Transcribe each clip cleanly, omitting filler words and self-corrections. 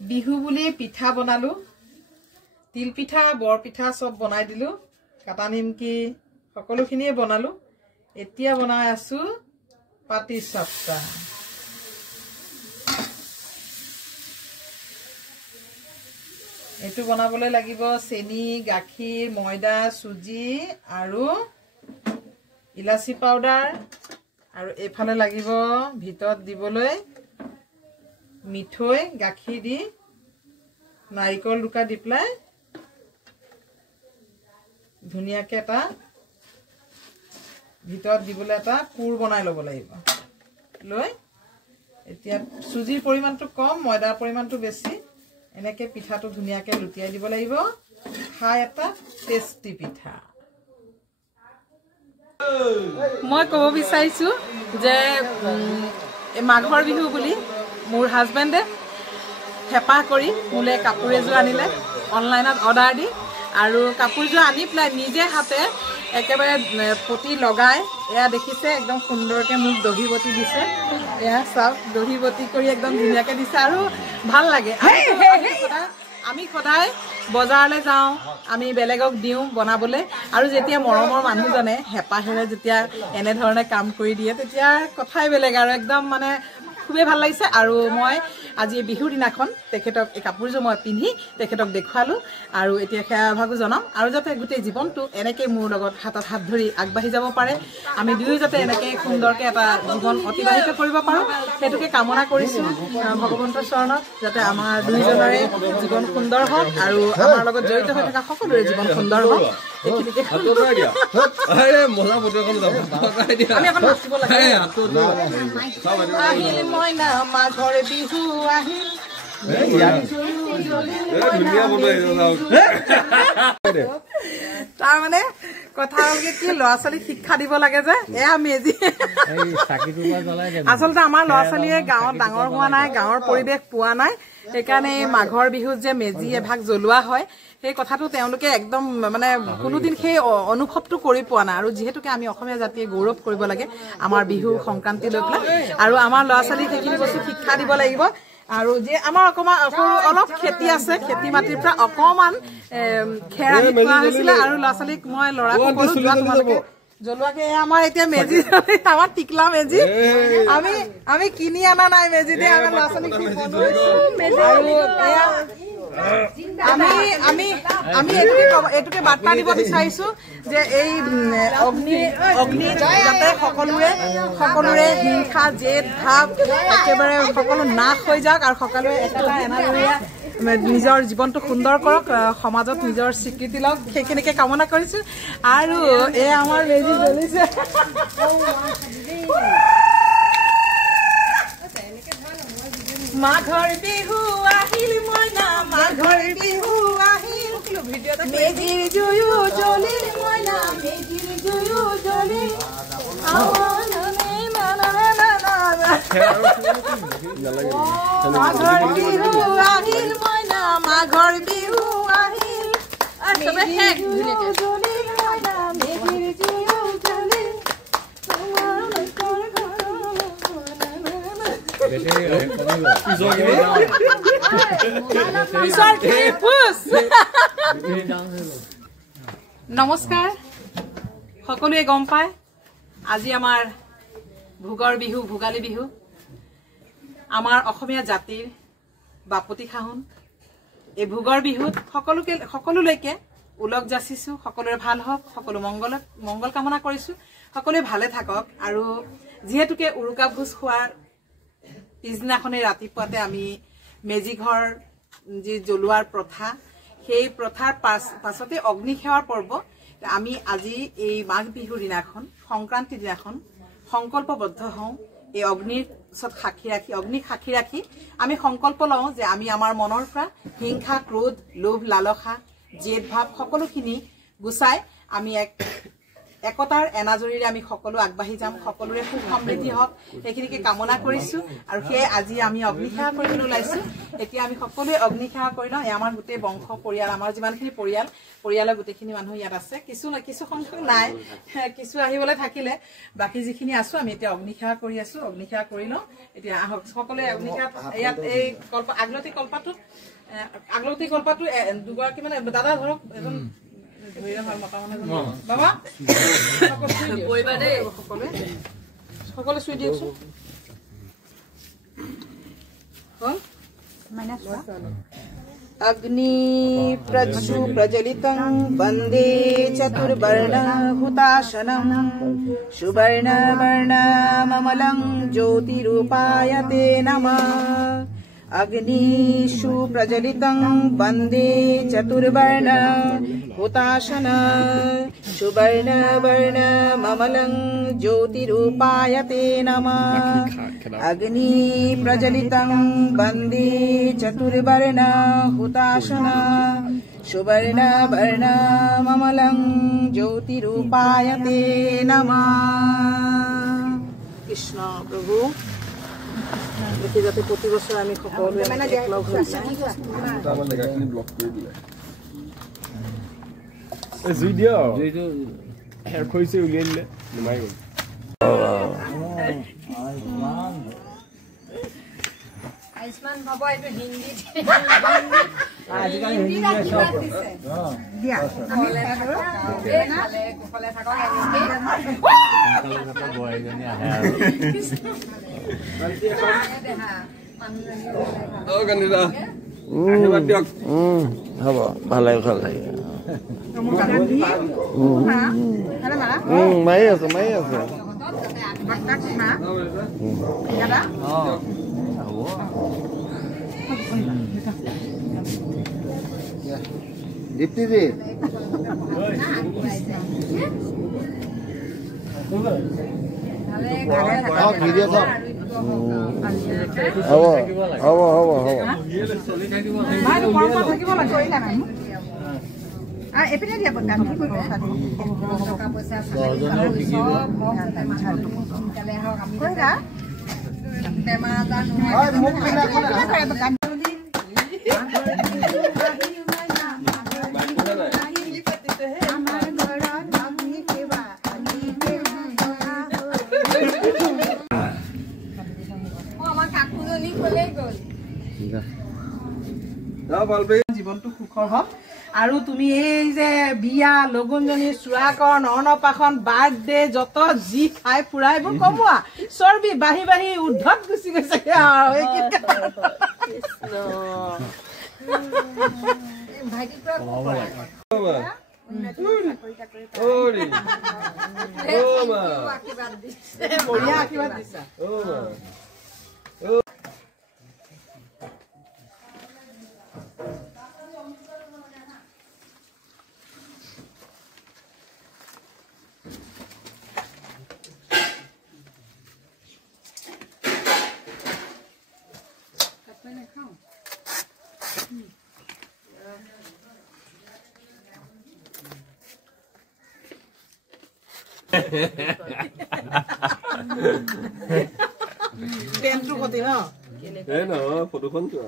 বিহু বুলি পিঠা বনালো তিল পিঠা বৰ পিঠা সব বনাই দিলো কাটা নিমকি সকলোখিনিয়ে বনালো এতিয়া বনাই আছো পাটি সাপটা এটো বনাবলৈ লাগিব চেনি গাখীৰ ময়দা সুজি আৰু ইলাচি পাউডাৰ আৰু এফালে লাগিব ভিতৰত দিবলৈ মিঠৈ গাখীৰ দি নাৰিকল দুকা দি প্লাই ধুনিয়াকে এটা ভিতৰত দিবলৈ এটা পুৰ বনাই ল'ব লাগিব লৈ এতিয়া সুজিৰ পৰিমাণটো কম ময়দাৰ পৰিমাণটো বেছি এনেকে পিঠাটো ধুনিয়াকে লুটিয়াই দিব লাগিব খাই এটা টেস্টি পিঠা মই কব বিচাৰিছো যে মাঘৰ বিহু বুলি মোৰ হাজবেণ্ডে হেপা কৰি মুলে কাপোৰ এযোৰ আনিলে অনলাইনত অৰ্ডাৰ দি আৰু কাপোৰযোৰ আনি প্লাই নিজে হাতে একেবাৰে পটি লগাই এয়া দেখিছে একদম সুন্দৰকে মোক দহি বটি দিছে এয়া সব দহি বটি কৰি একদম ধুনিয়াকে দিছে আৰু ভাল লাগে আমি সদায় বজাৰলৈ যাওঁ আমি বেলেগক দিওঁ বনাবলৈ আৰু যেতিয়া মৰমৰ মানুহজনে হেপাহেৰে যেতিয়া এনে ধৰণে কাম কৰি দিয়ে তেতিয়া কথাই বেলেগ আৰু একদম মানে খুবেই ভাল লাগিছে আৰু মই আজি বিহুৰ দিনাখন তেখেতক এই কাপোৰযোৰ মই পিন্ধি তেখেতক দেখুৱালো আৰু এতিয়া খেয়া ভাগো জনাম আৰু যাতে গোটেই জীৱনটো এনেকৈ মোৰ লগত হাতত হাত ধৰি আগবাঢ়ি যাব পাৰে আমি দুয়ো যাতে এনেকৈ সুন্দৰকৈ এটা জীৱন অতিবাহিত কৰিব পাৰোঁ সেইটোকে কামনা কৰিছোঁ ভগৱন্তৰ চৰণত যাতে আমাৰ দুয়োজনৰে জীৱন সুন্দৰ হওক আৰু আমাৰ লগত জড়িত হৈ থকা সকলোৰে জীৱন সুন্দৰ হওক এইখিনিকে আমি এখন নাচিব লাগে আহিল মইনা মাঘৰ বিহু আহিল তাৰ মানে কথা হলকে কি ল'ৰা ছোৱালীক শিক্ষা দিব লাগে যে এয়া মেজি আচলতে আমাৰ ল'ৰা ছোৱালীয়ে গাঁৱত ডাঙৰ হোৱা নাই গাঁৱৰ পৰিৱেশ পোৱা নাই সেইকাৰণে মাঘৰ বিহুত যে মেজি এভাগ জ্বলোৱা হয় সেই কথাটো তেওঁলোকে একদম মানে কোনোদিন সেই অনুভৱটো কৰি পোৱা নাই আৰু যিহেতুকে আমি অসমীয়া জাতিয়ে গৌৰৱ কৰিব লাগে আমাৰ বিহু সংক্ৰান্তি লৈ পেলাই আৰু আমাৰ ল'ৰা ছোৱালীক সেইখিনি বস্তু শিক্ষা দিব লাগিব আৰু যে আমাৰ অকমান অলপ খেতি আছে খেতি মাটিৰ পৰা অকমান খেৰ আনি থোৱা হৈছিলে আৰু ল'ৰা ছোৱালীক মই ল'ৰাকো ক'লো যোৱা তোমালোকে জ্বলোৱাকে আমাৰ এতিয়া মেজি আমাৰ টিকলা মেজি আমি কিনি অনা নাই মেজি দিয়ে আমাৰ ল'ৰা ছোৱালীক আমি এইটোকে বাৰ্তা দিব বিচাৰিছো যে এই অগ্নি যাতে সকলোৰে হিংসা জেদ ভাৱ একেবাৰে সকলো নাশ হৈ যাওক আৰু সকলোৱে একেটা এনাদৰীয়া নিজৰ জীৱনটো সুন্দৰ কৰক সমাজত নিজৰ স্বীকৃতি লওক সেইখিনিকে কামনা কৰিছো আৰু এই আমাৰ মেজি জ্বলিছে মাঘৰ বিহু আহিল মইনা মাঘৰ বিহু আহিল মেজিৰ জুয়ো জ্বলিল মইনা মেজিৰ জুয়ো জ্বলিল মাঘৰ বিহু আহিল মইনা মাঘৰ বিহু আহিল মেজিৰ জুয়ো জ্বলিল মইনা মেজিৰ জুয়ো জ্বলিল নমস্কাৰ সকলোৱে গম পায় আজি আমাৰ ভোগৰ বিহু ভোগালী বিহু আমাৰ অসমীয়া জাতিৰ বাপতি খাহুন এই ভোগৰ বিহুত সকলোলৈকে উলক যাচিছো সকলোৰে ভাল হওক সকলো মংগল কামনা কৰিছো সকলোৱে ভালে থাকক আৰু যিহেতুকে উৰুকা ভোজ খোৱাৰ পিছদিনাখনে ৰাতিপুৱাতে আমি মেজি ঘৰ যি জ্বলোৱাৰ প্ৰথা সেই প্ৰথাৰ পাছতে অগ্নি সেৱাৰ পৰ্ব আমি আজি এই মাঘ বিহুৰ দিনাখন সংক্ৰান্তিৰ দিনাখন সংকল্পবদ্ধ হওঁ এই অগ্নিৰ ওচৰত অগ্নিক সাক্ষী ৰাখি আমি সংকল্প লওঁ যে আমি আমাৰ মনৰ পৰা হিংসা ক্ৰোধ লোভ লালসা জেদ ভাৱ সকলোখিনি গুচাই আমি একতাৰ এনাজৰীৰে আমি সকলো আগবাঢ়ি যাম সকলোৰে সুখ সমৃদ্ধি হওক সেইখিনিকে কামনা কৰিছো আৰু সেয়ে আজি আমি অগ্নিসেৱা কৰিবলৈ ওলাইছো এতিয়া আমি সকলোৱে অগ্নিসেৱা কৰি লওঁ আমাৰ গোটেই বংশ পৰিয়াল আমাৰ যিমানখিনি পৰিয়ালৰ গোটেইখিনি মানুহ ইয়াত আছে কিছু সংখ্যক নাই কিছু আহিবলৈ থাকিলে বাকি যিখিনি আছো আমি এতিয়া অগ্নিসেৱা কৰি আছো অগ্নিসেৱা কৰি লওঁ এতিয়া আহক সকলোৱে অগ্নিসেৱা ইয়াত এই আগলতি কল্পাটো দুগৰাকী মানে দাদা ধৰক এজন বাবা সকলোৱে চুই দিয়কচোন अग्नि प्रज्वु प्रज्वलितं वन्दे चतुर्वर्ण हुताशनं सुवर्ण वर्णममलं ज्योतिरूपायते नमः अग्निषु प्रज्वलितं वन्दे चतुर्वर्ण हुताशनं सुवर्ण वर्णममलं ज्योतिरूपायते नमः अग्नि प्रज्वलितं वन्दे चतुर्वर्ण हुताशनं सुवर्ण वर्णममलं ज्योतिरूपायते नमः कृष्ण प्रभु দেখি যাতে প্রতি বছর আমি সকলোৱে একলগ হৈ তামান লেখাখিনি ব্লক কৰি দিলে এই ভিডিও হেয়াৰ কৈছে উলিয়াই দিলে নিমাই গ'ল আয়ুষ্মান বাবা এইটো হিন্দী আজিকালি হিন্দী সব দিয়া আমি খালে কোফলে থাকক এনেকে বয়জনী আহে আৰু গনিৰা আশীৰ্বাদ দিয়ক হ'ব ভালে ভালে মাই আছে দাদা দীপ্তি জি ভিডিঅ' চাওক হ'ব এপিনে দিয়া টকা পইচা জীৱনটো সুখৰ হওক আৰু তুমি এই যে বিয়া লগনজনী চুৱাকৰ অন্নপ্ৰাশন বাৰ্থডে যত যি খাই ফুৰাই এইবোৰ কমোৱা চৰ্বি বাঢ়ি বাঢ়ি উদ্ধত গুচি গৈছে বঢ়িয়া আশীৰ্বাদ দিছা টেনটো কতি ন এ ন ফটোখন কিয়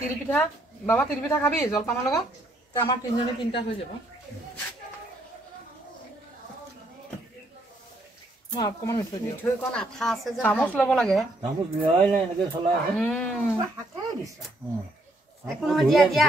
তিলপিঠা বাবা তিলপিঠা খাবি জলপানৰ লগত আমাৰ তিনজনে তিনটা হৈ যাব মই অকমান মিঠৈকণ আঠা আছে যে চামুচ ল'ব লাগে চামুচ লৈ এনেকৈ চলাই আছে হাতে দিছা একো নহয় দিয়া